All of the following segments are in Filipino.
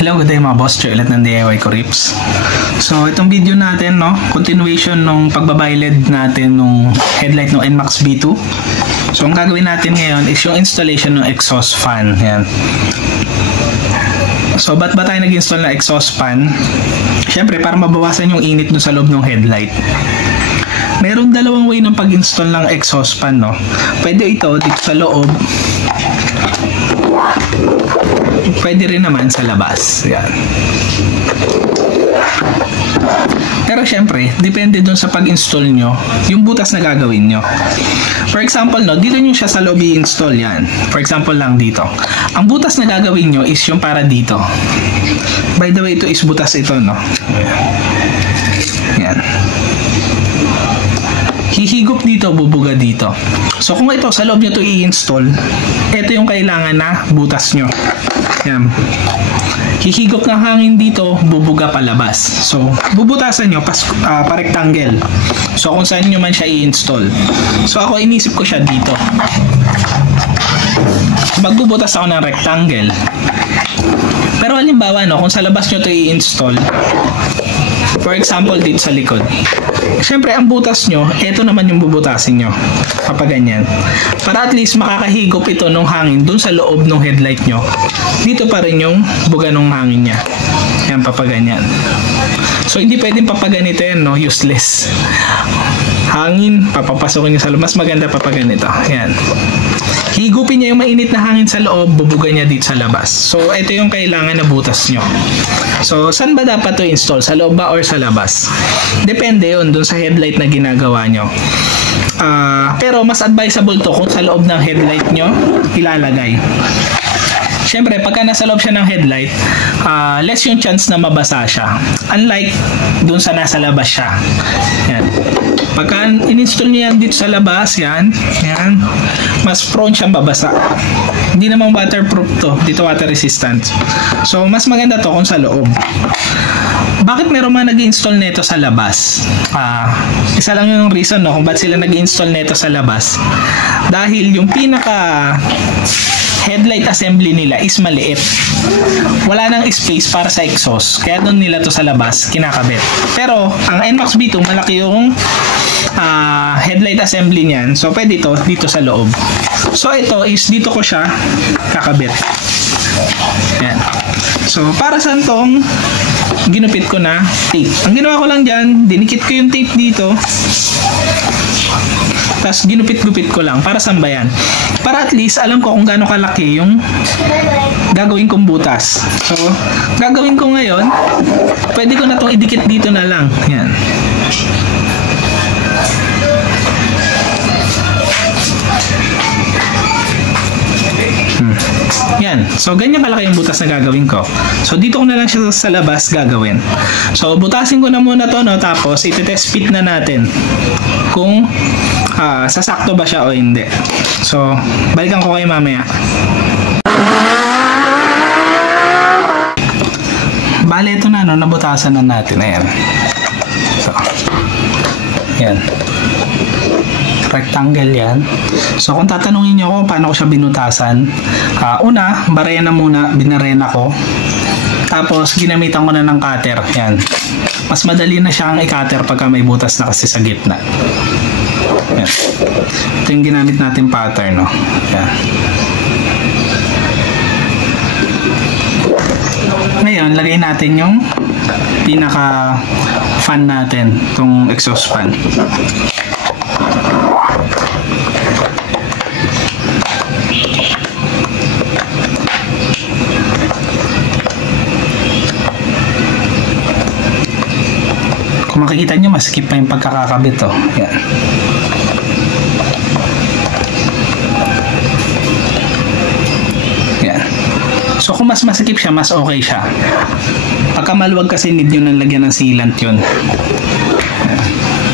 Hello, good day mga boss. Joy ulit ng DIY ko Rips. So itong video natin, no, continuation nung pagbabayled natin nung headlight ng NMAX B2. So ang gagawin natin ngayon is yung installation ng exhaust fan. Yan. So ba't ba tayo nag-install na exhaust fan? Siyempre para mabawasan yung init dun sa loob ng headlight. Meron dalawang way ng pag-install ng exhaust fan, no. Pwede ito dito sa loob. Pwede rin naman sa labas. Yan. Pero syempre, depende dun sa pag-install nyo, yung butas na gagawin nyo. For example, no, dito nyo siya sa loob i-install yan. For example lang dito. Ang butas na gagawin nyo is yung para dito. By the way, ito is butas ito, no? Yan. Hihigop dito, bubuga dito. So kung ito sa loob nyo to i-install, ito yung kailangan na butas nyo. Yan. Hihigop ng hangin dito, bubuga palabas. So bubutasan nyo pa rectangle. So kung saan nyo man siya i-install. So ako inisip ko siya dito. Magbubutas ako ng rectangle. Pero halimbawa, no, kung sa labas nyo to i-install, for example dito sa likod, syempre ang butas nyo, ito naman yung bubutasin nyo kapag ganyan, para at least makakahigop ito ng hangin dun sa loob ng headlight nyo. Dito pa rin yung buga ng hangin nya. Yan, papaganyan. So hindi pwedeng papaganito yan, no? Useless. Hangin, papapasokin nyo sa loob. Mas maganda papaganito. Yan. Higupin niya yung mainit na hangin sa loob, bubuga niya dito sa labas. So ito yung kailangan na butas nyo. So saan ba dapat to install? Sa loob ba or sa labas? Depende yun dun sa headlight na ginagawa nyo. Pero mas advisable to kung sa loob ng headlight nyo ilalagay. Siyempre, pagka nasa loob siya ng headlight, less yung chance na mabasa siya. Unlike dun sa nasa labas siya. Yan. Pagka in-install niyo yan dito sa labas, yan, mas prone siyang mabasa. Hindi naman waterproof to, dito water resistant. So, mas maganda to kung sa loob. Bakit meron mga nag-install nito sa labas? Isa lang yung reason, no, kung ba't sila nag-install nito sa labas. Dahil yung pinaka headlight assembly nila is maliit. Wala nang space para sa exhaust. Kaya doon nila to sa labas kinakabit. Pero ang NMAX B2 malaki yung headlight assembly niyan. So pwede ito dito sa loob. So ito is dito ko siya kakabit. Yan. So para saan tong ginupit ko na tape. Ang ginawa ko lang dyan, dinikit ko yung tape dito. Tapos ginupit-gupit ko lang para sambayan. Para at least alam ko kung gaano kalaki yung gagawin kong butas. So, gagawin ko ngayon, pwede ko na itong idikit dito na lang. Yan. Yan. So, ganyan kalaki yung butas na gagawin ko. So, dito ko na lang siya sa labas gagawin. So, butasin ko na muna to, no? Tapos, iti-test fit na natin kung sasakto ba siya o hindi. So, balikan ko kayo mamaya. Bale, ito na, no? Nabutasan na natin. Ayan. So, yan. Rectangle yan. So kung tatanungin nyo ako paano ko siya binutasan, una, barena muna, binarena ko. Tapos ginamitan ko na ng cutter. Yan. Mas madali na siyang i-cutter pagka may butas na kasi sa gitna. Yan. Ito yung ginamit natin pattern, no? Yan. Ngayon, lagay natin yung pinaka fan natin, itong exhaust fan. Kung makikita nyo, maskip pa yung pagkakakabit to. Yan. Yan. So kung mas masikip siya, mas okay siya. Pagka maluwag kasi need nyo nang lagyan ng sealant yun. Yan.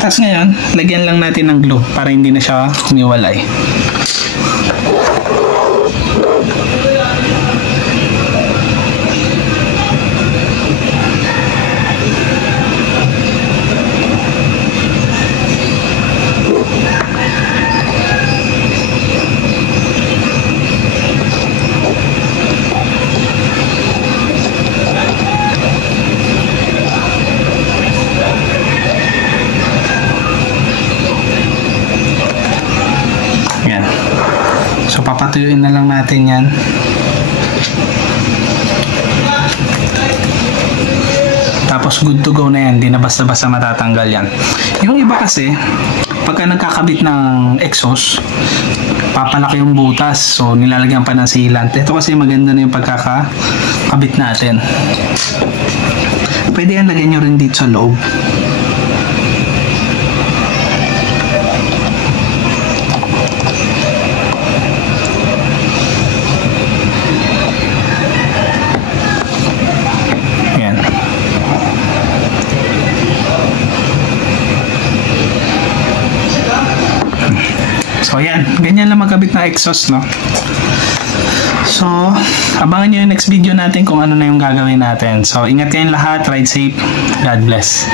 Tapos ngayon, lagyan lang natin ng glue para hindi na siya humiwalay. papatuyuin na lang natin yan. Tapos good to go na yan, di na basta-basta matatanggal yan. Yung iba kasi, pagka nagkakabit ng exhaust, papalaki yung butas, so nilalagyan pa ng sealant. Ito kasi maganda na yung pagkakabit natin. Pwede yan lagyan nyo rin dito sa loob. So yan, ganyan lang magkabit na exhaust, no? So, abangan nyo yung next video natin kung ano na yung gagawin natin. So, ingat kayong lahat, ride safe, God bless.